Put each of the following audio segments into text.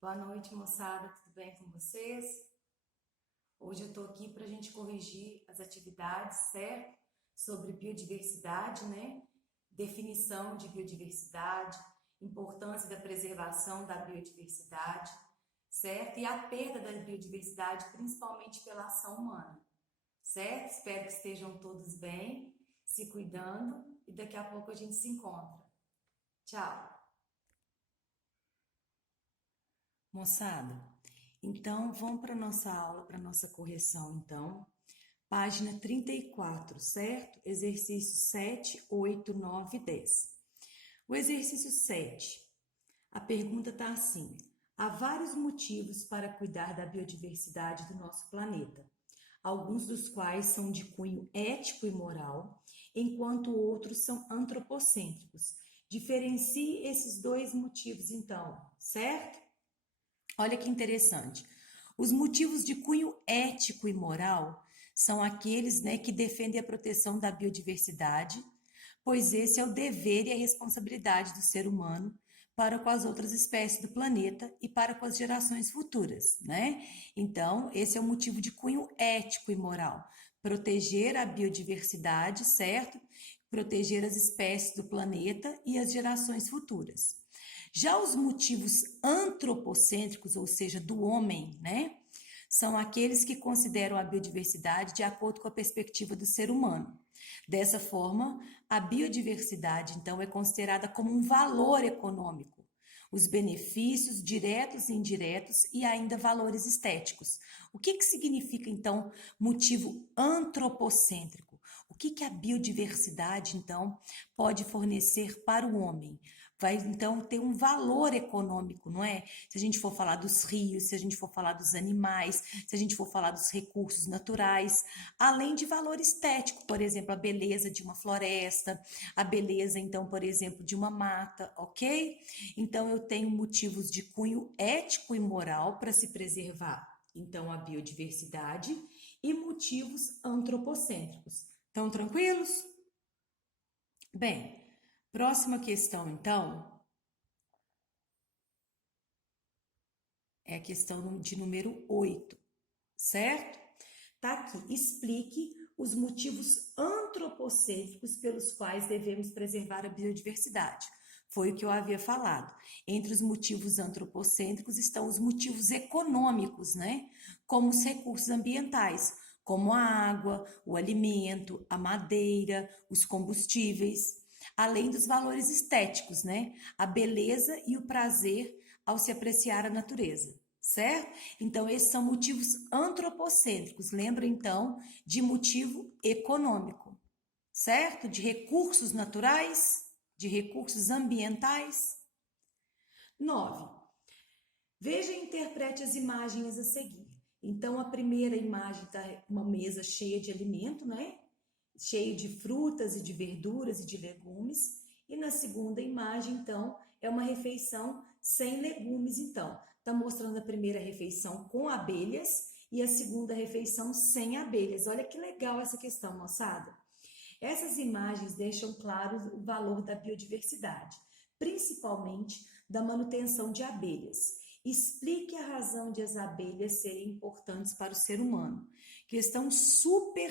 Boa noite, moçada. Tudo bem com vocês? Hoje eu tô aqui para a gente corrigir as atividades, certo? Sobre biodiversidade, né? Definição de biodiversidade, importância da preservação da biodiversidade, certo? E a perda da biodiversidade, principalmente pela ação humana, certo? Espero que estejam todos bem, se cuidando e daqui a pouco a gente se encontra. Tchau! Moçada, então vamos para nossa aula, para nossa correção, então. Página 34, certo? Exercício 7, 8, 9 e 10. O exercício 7, a pergunta está assim: há vários motivos para cuidar da biodiversidade do nosso planeta, alguns dos quais são de cunho ético e moral, enquanto outros são antropocêntricos. Diferencie esses dois motivos, então, certo? Olha que interessante. Os motivos de cunho ético e moral são aqueles, né, que defendem a proteção da biodiversidade, pois esse é o dever e a responsabilidade do ser humano para com as outras espécies do planeta e para com as gerações futuras, né? Então, esse é o motivo de cunho ético e moral. Proteger a biodiversidade, certo? Proteger as espécies do planeta e as gerações futuras. Já os motivos antropocêntricos, ou seja, do homem, né, são aqueles que consideram a biodiversidade de acordo com a perspectiva do ser humano. Dessa forma, a biodiversidade, então, é considerada como um valor econômico. Os benefícios diretos e indiretos e ainda valores estéticos. O que significa, então, motivo antropocêntrico? O que a biodiversidade, então, pode fornecer para o homem? Vai então ter um valor econômico, não é? Se a gente for falar dos rios, se a gente for falar dos animais, se a gente for falar dos recursos naturais, além de valor estético, por exemplo, a beleza de uma floresta, a beleza, então, por exemplo, de uma mata, ok? Então, eu tenho motivos de cunho ético e moral para se preservar, então, a biodiversidade e motivos antropocêntricos. Estão tranquilos? Bem, próxima questão, então, é a questão de número 8, certo? Tá aqui, explique os motivos antropocêntricos pelos quais devemos preservar a biodiversidade. Foi o que eu havia falado. Entre os motivos antropocêntricos estão os motivos econômicos, né? Como os recursos ambientais, como a água, o alimento, a madeira, os combustíveis, além dos valores estéticos, né? A beleza e o prazer ao se apreciar a natureza, certo? Então, esses são motivos antropocêntricos. Lembra, então, de motivo econômico, certo? De recursos naturais, de recursos ambientais. 9. Veja e interprete as imagens a seguir. Então, a primeira imagem está uma mesa cheia de alimento, né? Cheio de frutas e de verduras e de legumes. E na segunda imagem, então, é uma refeição sem legumes, então. Está mostrando a primeira refeição com abelhas e a segunda refeição sem abelhas. Olha que legal essa questão, moçada. Essas imagens deixam claro o valor da biodiversidade, principalmente da manutenção de abelhas. Explique a razão de as abelhas serem importantes para o ser humano. Questão super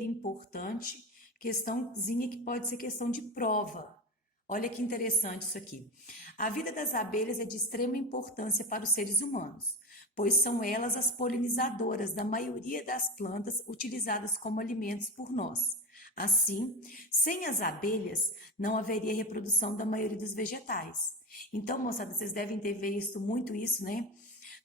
importante, questãozinha que pode ser questão de prova. Olha que interessante isso aqui. A vida das abelhas é de extrema importância para os seres humanos, pois são elas as polinizadoras da maioria das plantas utilizadas como alimentos por nós. Assim, sem as abelhas, não haveria reprodução da maioria dos vegetais. Então, moçada, vocês devem ter visto muito isso, né?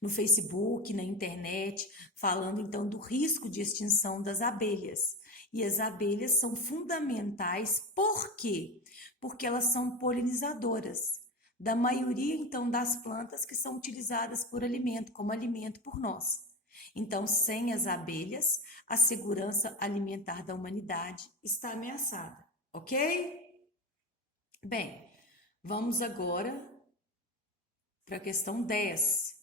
No Facebook, na internet, falando então do risco de extinção das abelhas. E as abelhas são fundamentais, por quê? Porque elas são polinizadoras da maioria então das plantas que são utilizadas por alimento, como alimento por nós. Então, sem as abelhas, a segurança alimentar da humanidade está ameaçada, ok? Bem, vamos agora para a questão 10.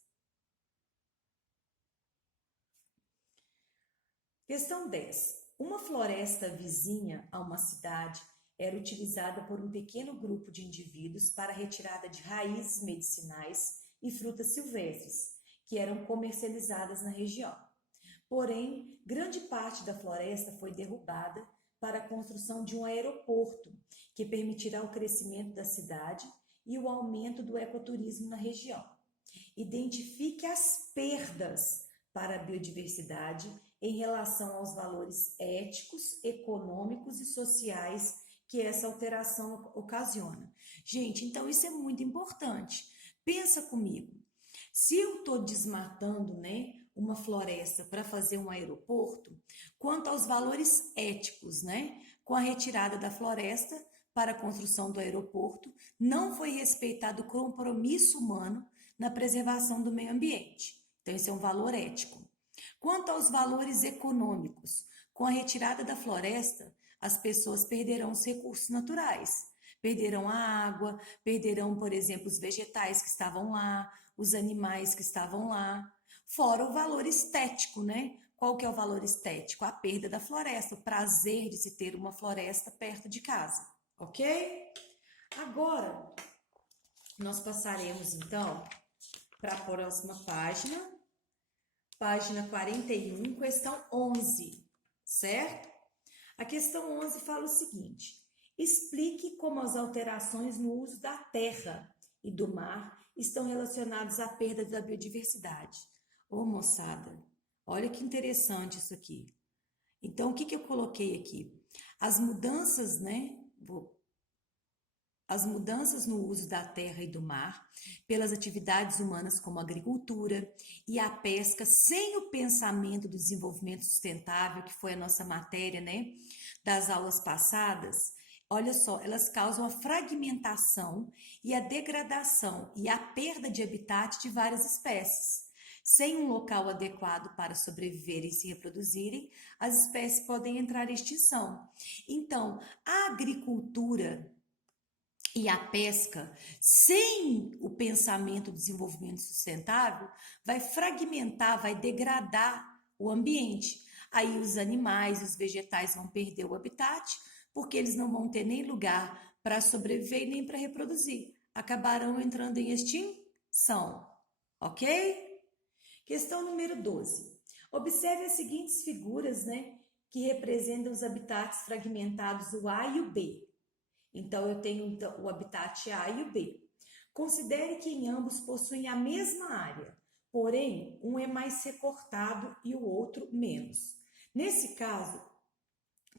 Questão 10. Uma floresta vizinha a uma cidade era utilizada por um pequeno grupo de indivíduos para a retirada de raízes medicinais e frutas silvestres, que eram comercializadas na região. Porém, grande parte da floresta foi derrubada para a construção de um aeroporto, que permitirá o crescimento da cidade e o aumento do ecoturismo na região. Identifique as perdas para a biodiversidade em relação aos valores éticos, econômicos e sociais que essa alteração ocasiona. Gente, então isso é muito importante. Pensa comigo. Se eu estou desmatando, né, uma floresta para fazer um aeroporto, quanto aos valores éticos, né, com a retirada da floresta para a construção do aeroporto, não foi respeitado o compromisso humano na preservação do meio ambiente. Então, esse é um valor ético. Quanto aos valores econômicos, com a retirada da floresta, as pessoas perderão os recursos naturais, perderão a água, perderão, por exemplo, os vegetais que estavam lá, os animais que estavam lá, fora o valor estético, né? Qual que é o valor estético? A perda da floresta, o prazer de se ter uma floresta perto de casa, ok? Agora, nós passaremos, então, para a próxima página 41, questão 11, certo? A questão 11 fala o seguinte: explique como as alterações no uso da terra e do mar estão relacionados à perda da biodiversidade. Ô, moçada, olha que interessante isso aqui. Então, o que eu coloquei aqui? As mudanças, né? As mudanças no uso da terra e do mar, pelas atividades humanas como a agricultura e a pesca, sem o pensamento do desenvolvimento sustentável, que foi a nossa matéria, né, das aulas passadas, olha só, elas causam a fragmentação e a degradação e a perda de habitat de várias espécies. Sem um local adequado para sobreviverem e se reproduzirem, as espécies podem entrar em extinção. Então, a agricultura e a pesca, sem o pensamento do desenvolvimento sustentável, vai fragmentar, vai degradar o ambiente. Aí os animais, os vegetais vão perder o habitat, porque eles não vão ter nem lugar para sobreviver nem para reproduzir. Acabarão entrando em extinção, ok? Questão número 12. Observe as seguintes figuras, né, que representam os habitats fragmentados, o A e o B. Então, eu tenho o habitat A e o B. Considere que em ambos possuem a mesma área, porém, um é mais recortado e o outro menos. Nesse caso,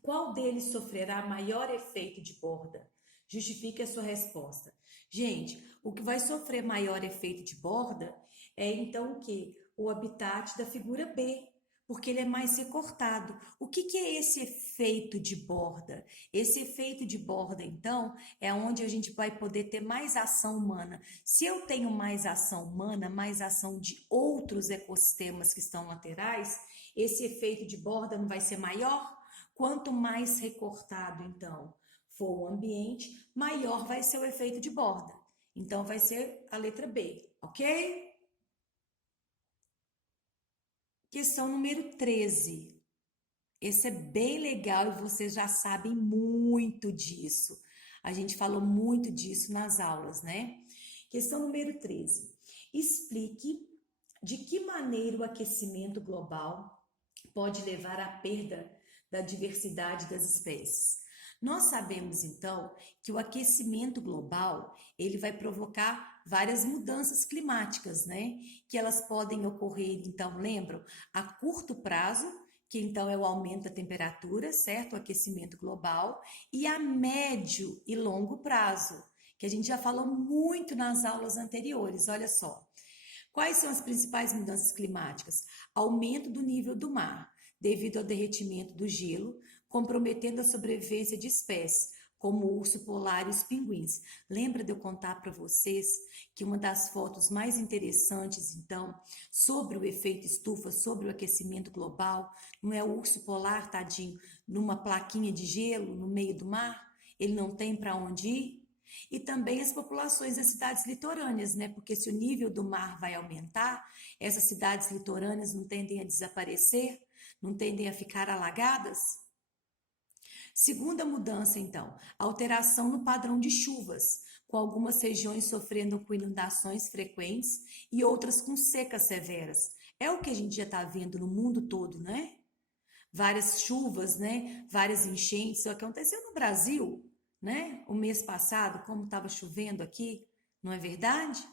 qual deles sofrerá maior efeito de borda? Justifique a sua resposta. Gente, o que vai sofrer maior efeito de borda é então o quê? O habitat da figura B, porque ele é mais recortado. O que é esse efeito de borda? Esse efeito de borda, então, é onde a gente vai poder ter mais ação humana. Se eu tenho mais ação humana, mais ação de outros ecossistemas que estão laterais, esse efeito de borda não vai ser maior? Quanto mais recortado, então, for o ambiente, maior vai ser o efeito de borda. Então, vai ser a letra B, ok? Questão número 13. Esse é bem legal e vocês já sabem muito disso. A gente falou muito disso nas aulas, né? Questão número 13. Explique de que maneira o aquecimento global pode levar à perda da diversidade das espécies. Nós sabemos, então, que o aquecimento global, ele vai provocar várias mudanças climáticas, né? Que elas podem ocorrer, então, lembram? A curto prazo, que então é o aumento da temperatura, certo? O aquecimento global, e a médio e longo prazo, que a gente já falou muito nas aulas anteriores, olha só. Quais são as principais mudanças climáticas? Aumento do nível do mar, devido ao derretimento do gelo, comprometendo a sobrevivência de espécies, como o urso polar e os pinguins. Lembra de eu contar para vocês que uma das fotos mais interessantes, então, sobre o efeito estufa, sobre o aquecimento global, não é o urso polar, tadinho, numa plaquinha de gelo no meio do mar? Ele não tem para onde ir? E também as populações das cidades litorâneas, né? Porque se o nível do mar vai aumentar, essas cidades litorâneas não tendem a desaparecer, não tendem a ficar alagadas? Segunda mudança, então, alteração no padrão de chuvas. com algumas regiões sofrendo com inundações frequentes e outras com secas severas. É o que a gente já está vendo no mundo todo, né? Várias chuvas, né? Várias enchentes. Isso aconteceu no Brasil, né? O mês passado, como estava chovendo aqui, não é verdade?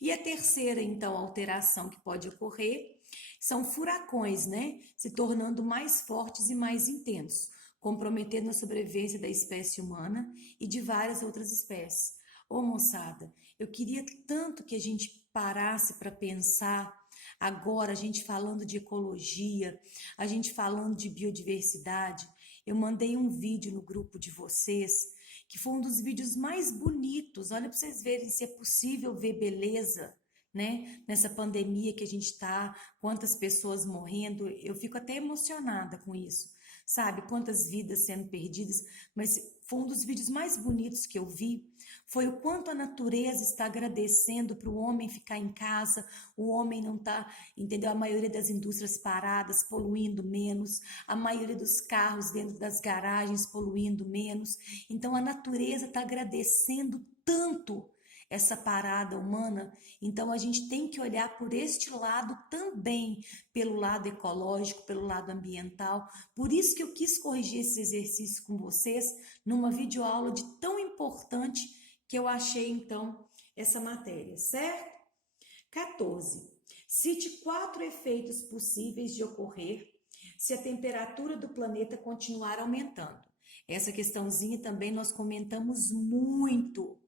E a terceira, então, alteração que pode ocorrer são furacões, né? Se tornando mais fortes e mais intensos, comprometendo a sobrevivência da espécie humana e de várias outras espécies. Ô, moçada, eu queria tanto que a gente parasse para pensar. Agora, a gente falando de ecologia, a gente falando de biodiversidade. Eu mandei um vídeo no grupo de vocês, que foi um dos vídeos mais bonitos. Olha para vocês verem se é possível ver beleza, né? Nessa pandemia que a gente está, quantas pessoas morrendo. Eu fico até emocionada com isso, sabe? Quantas vidas sendo perdidas. Mas foi um dos vídeos mais bonitos que eu vi. Foi o quanto a natureza está agradecendo para o homem ficar em casa, o homem não tá, entendeu? A maioria das indústrias paradas, poluindo menos, a maioria dos carros dentro das garagens poluindo menos. Então a natureza está agradecendo tanto essa parada humana. Então a gente tem que olhar por este lado também, pelo lado ecológico, pelo lado ambiental. Por isso que eu quis corrigir esse exercício com vocês numa videoaula de tão importante que eu achei então essa matéria, certo? 14. Cite 4 efeitos possíveis de ocorrer se a temperatura do planeta continuar aumentando. Essa questãozinha também nós comentamos muito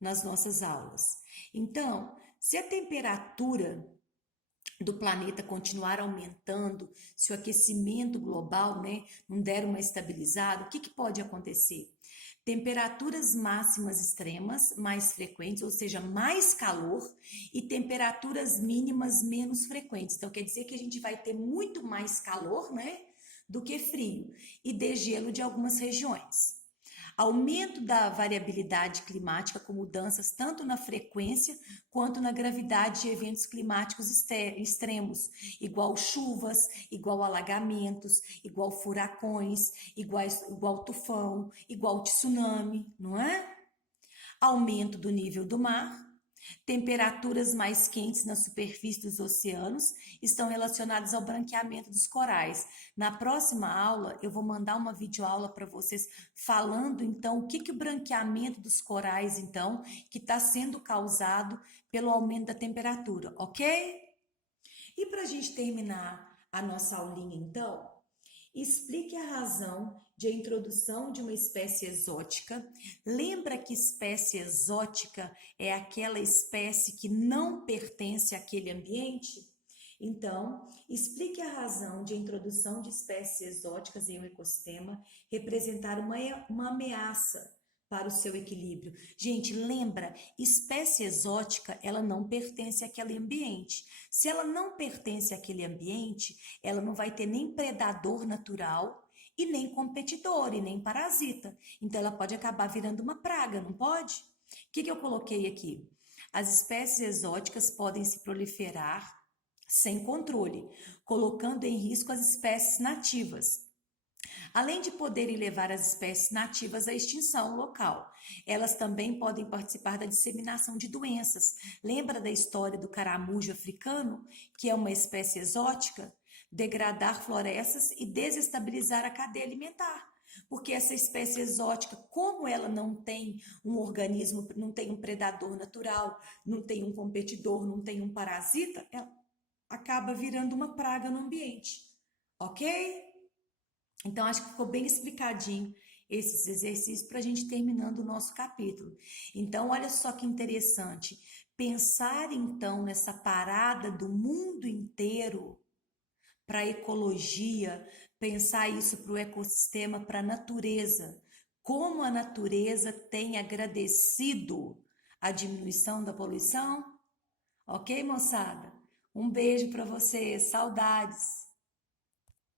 nas nossas aulas. Então, se a temperatura do planeta continuar aumentando, se o aquecimento global, né, não der uma estabilizada, o que pode acontecer? Temperaturas máximas extremas mais frequentes, ou seja, mais calor, e temperaturas mínimas menos frequentes. Então, quer dizer que a gente vai ter muito mais calor, né, do que frio, e degelo de algumas regiões. Aumento da variabilidade climática com mudanças tanto na frequência quanto na gravidade de eventos climáticos extremos, igual chuvas, igual alagamentos, igual furacões, igual tufão, igual tsunami, não é? Aumento do nível do mar. Temperaturas mais quentes na superfície dos oceanos estão relacionadas ao branqueamento dos corais. Na próxima aula, eu vou mandar uma videoaula para vocês falando, então, o que o branqueamento dos corais, então, que está sendo causado pelo aumento da temperatura, ok? E para a gente terminar a nossa aulinha, então, explique a razão de a introdução de uma espécie exótica. Lembra que espécie exótica é aquela espécie que não pertence àquele ambiente? Então, explique a razão de a introdução de espécies exóticas em um ecossistema representar uma ameaça para o seu equilíbrio. Gente, lembra, espécie exótica, ela não pertence àquele ambiente. Se ela não pertence àquele ambiente, ela não vai ter nem predador natural e nem competidor e nem parasita. Então ela pode acabar virando uma praga, não pode? O que eu coloquei aqui? As espécies exóticas podem se proliferar sem controle, colocando em risco as espécies nativas. Além de poderem levar as espécies nativas à extinção local, elas também podem participar da disseminação de doenças. Lembra da história do caramujo africano, que é uma espécie exótica? Degradar florestas e desestabilizar a cadeia alimentar. Porque essa espécie exótica, como ela não tem um organismo, não tem um predador natural, não tem um competidor, não tem um parasita, ela acaba virando uma praga no ambiente. Ok? Então, acho que ficou bem explicadinho esses exercícios para a gente terminando o nosso capítulo. Então, olha só que interessante. Pensar, então, nessa parada do mundo inteiro para a ecologia, pensar isso para o ecossistema, para a natureza. Como a natureza tem agradecido a diminuição da poluição? Ok, moçada? Um beijo para vocês. Saudades!